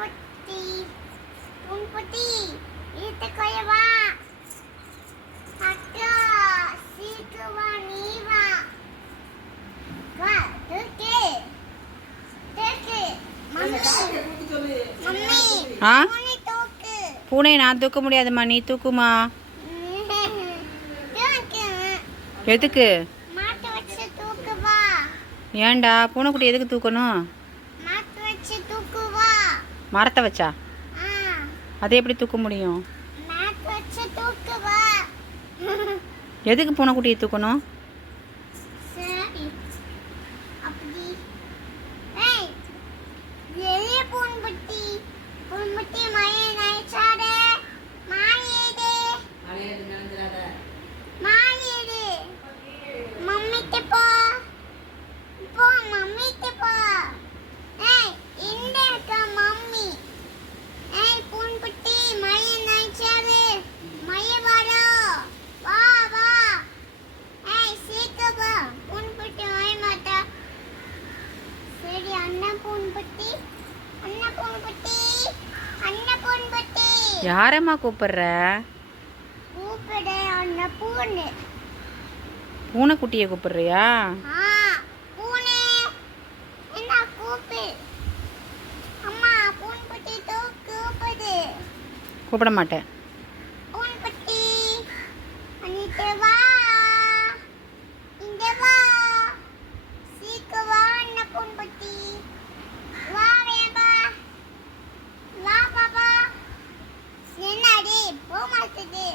பூன்பொட்டி பூன்பொட்டி வீட்டுக்குள்ள வா. அக்கா சீக்கிரம் வா, நீ வா. வா தூக்கு தூக்கு. மம்மி மம்மி ஆ பூனை தூக்கு. பூனை நான் தூக்க முடியாதும்மா, நீ தூக்குமா. தூக்கு. எதுக்கு? மாட்டு வச்சு தூக்கு வா. ஏன்டா பூனைக்குட்டி எதுக்கு தூக்கணும்? மாட்டு வச்சு தூக்கு வா. மரத்தை வச்சா ஆ அதை எப்படி தூக்க முடியும்? மாட்டு வச்சு தூக்கு வா. எதுக்கு பூனைக்குட்டியை தூக்கணும்? சரி அப்படி. ஏய் எரிய பூன்பொட்டி பூன்பொட்டி மழையை நனைச்சாரு. மாறிடு மாறிடு. மம்மிட்ட போ போ, மம்மிட்ட போ. ஏய் இந்த அக்கா மம்மி. ஏய் பூன்பொட்டி மழையை நனைச்சாரு. மழை வரும், வா வா. ஏய் சீக்கிரம் வா. பூன்பொட்டி மழை மாட்டா. சரி அண்ணன் பூன்பொட்டி அண்ணன் பூன்பொட்டி அண்ணன் பூன்பொட்டி. யாரம்மா கூப்பிடுற? கூப்பிடு அண்ணன் பூனை. பூனைக்குட்டியை கூப்பிடுறியா? ஆ பூனை என்ன கூப்பிடு. அம்மா பூன்பொட்டி கூப்பிடு. கூப்பிட மாட்டேன். பூன்பொட்டி அன்னிட்டு வா. இங்க வா. சீக்கிரம் வா அண்ணன் பூன்பொட்டி. வா வேபா. வா பாபா. என்னடி போக மாட்டுது.